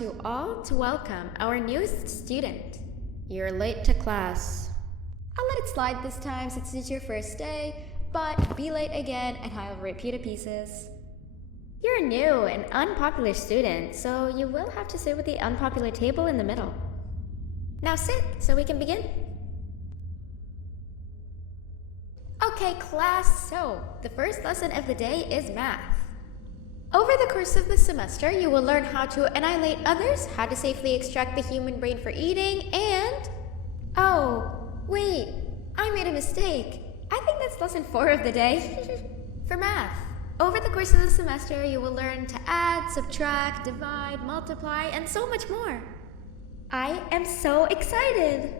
want you all to welcome our newest student. You're late to class. I'll let it slide this time since it's your first day, but be late again and I'll rip you to pieces. You're a new and unpopular student, so you will have to sit with the unpopular table in the middle. Now sit so we can begin. Okay, class, so the first lesson of the day is math. Over the course of the semester, you will learn how to annihilate others, how to safely extract the human brain for eating, and... Oh, wait, I made a mistake. I think that's lesson 4 of the day. For math, over the course of the semester, you will learn to add, subtract, divide, multiply, and so much more. I am so excited!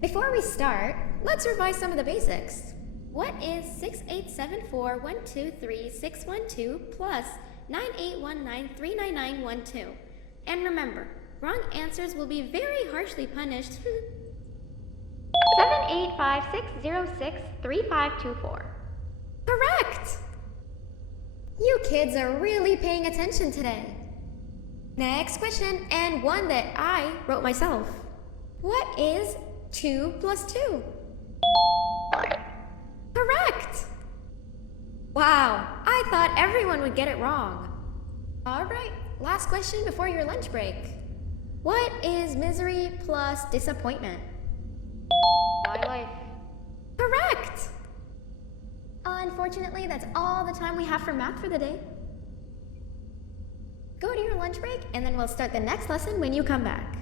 Before we start, let's revise some of the basics. What is 6874123612 plus 9819399912? And remember, wrong answers will be very harshly punished. 785-606-3524. Correct! You kids are really paying attention today. Next question, and one that I wrote myself. What is 2 plus 2? Correct! Wow, I thought everyone would get it wrong. Alright, last question before your lunch break. What is misery plus disappointment? My life. Correct! Unfortunately, that's all the time we have for math for the day. Go to your lunch break, and then we'll start the next lesson when you come back.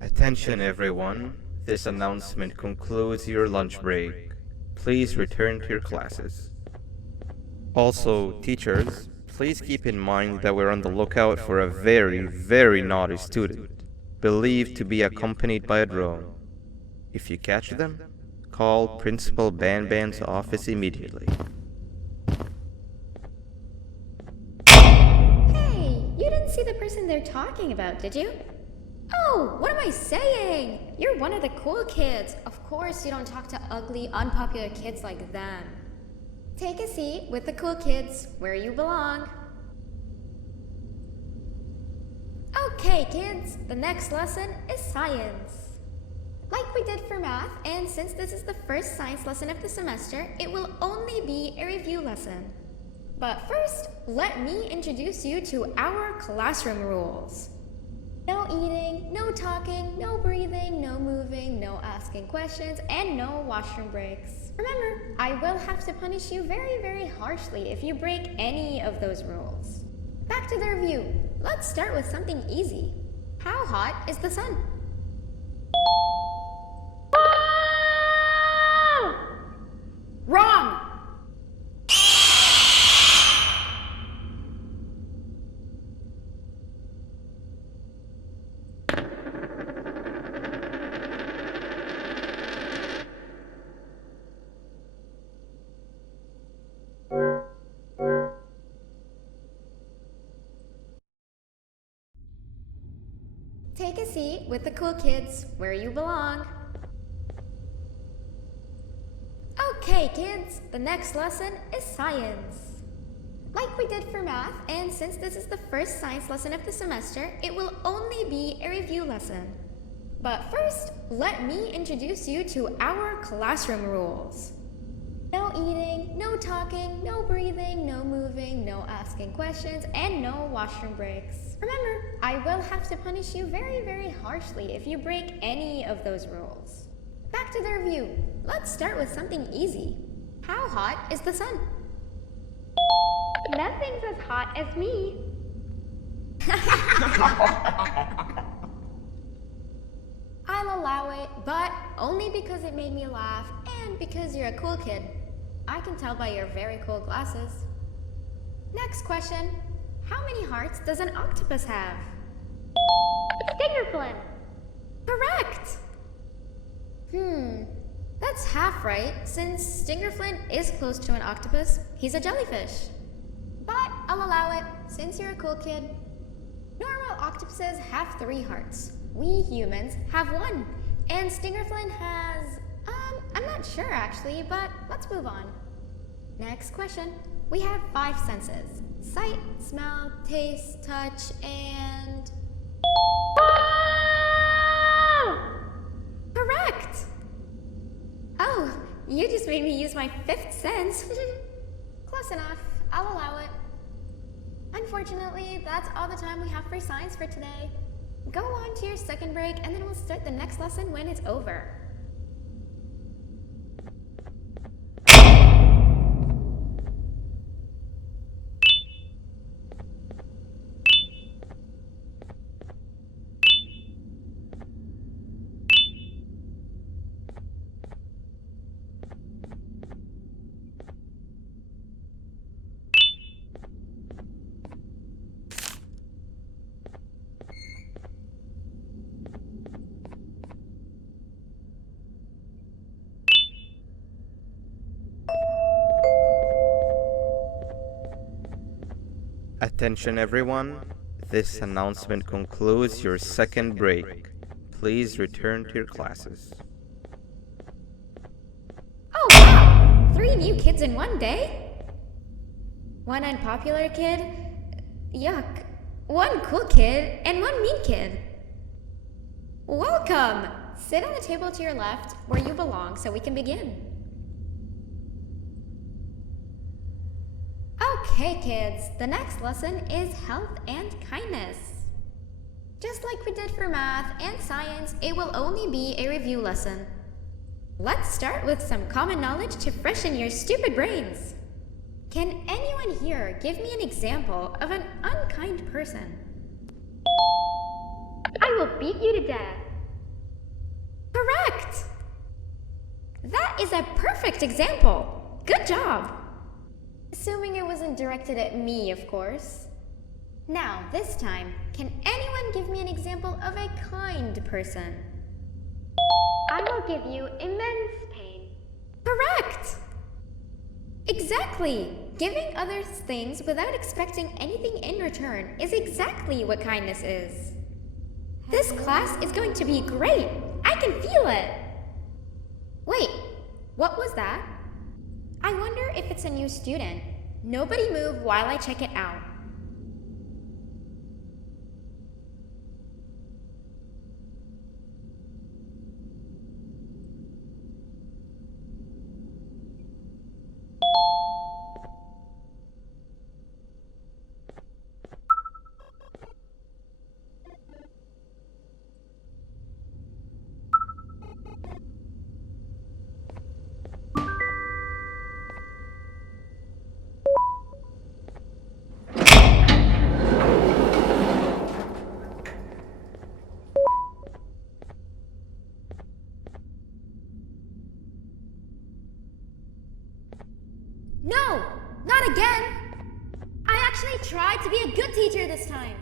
Attention everyone, this announcement concludes your lunch break. Please return to your classes. Also, teachers, please keep in mind that we're on the lookout for a very naughty student, believed to be accompanied by a drone. If you catch them, call Principal Banban's office immediately. Hey, you didn't see the person they're talking about, did you? Oh, what am I saying? You're one of the cool kids. Of course you don't talk to ugly, unpopular kids like them. Take a seat with the cool kids where you belong. Okay, kids, the next lesson is science. Like we did for math, and since this is the first science lesson of the semester, it will only be a review lesson. But first, let me introduce you to our classroom rules. No eating, no talking, no breathing, no moving, no asking questions, and no washroom breaks. Remember, I will have to punish you very harshly if you break any of those rules. Back to the review. Let's start with something easy. How hot is the sun? Wrong! Take a seat with the cool kids where you belong. Okay, kids, the next lesson is science. Like we did for math, and since this is the first science lesson of the semester, it will only be a review lesson. But first, let me introduce you to our classroom rules. No eating, no talking, no breathing, no moving, no asking questions, and no washroom breaks. Remember, I will have to punish you very, very harshly if you break any of those rules. Back to the review. Let's start with something easy. How hot is the sun? Nothing's as hot as me. I'll allow it, but only because it made me laugh and because you're a cool kid. I can tell by your very cool glasses. Next question. How many hearts does an octopus have? Stingerflin. Correct! That's half right, since Stingerflint is close to an octopus. He's a jellyfish. But I'll allow it, since you're a cool kid. Normal octopuses have 3 hearts. We humans have 1. And Stingerflint has... I'm not sure actually, but let's move on. Next question. We have 5 senses. Sight, smell, taste, touch, and... Correct! Oh, you just made me use my 5th sense. Close enough. I'll allow it. Unfortunately, that's all the time we have for science for today. Go on to your second break, and then we'll start the next lesson when it's over. Attention everyone, this announcement concludes your second break. Please return to your classes. Oh wow! 3 new kids in one day? 1 unpopular kid? Yuck. 1 cool kid and 1 mean kid. Welcome! Sit on the table to your left where you belong so we can begin. Okay, kids, the next lesson is health and kindness. Just like we did for math and science, it will only be a review lesson. Let's start with some common knowledge to freshen your stupid brains. Can anyone here give me an example of an unkind person? I will beat you to death. Correct! That is a perfect example. Good job. Assuming it wasn't directed at me, of course. Now, this time, can anyone give me an example of a kind person? I will give you immense pain. Correct! Exactly! Giving others things without expecting anything in return is exactly what kindness is. This class is going to be great! I can feel it! Wait, what was that? I wonder if it's a new student. Nobody move while I check it out. No! Not again! I actually tried to be a good teacher this time.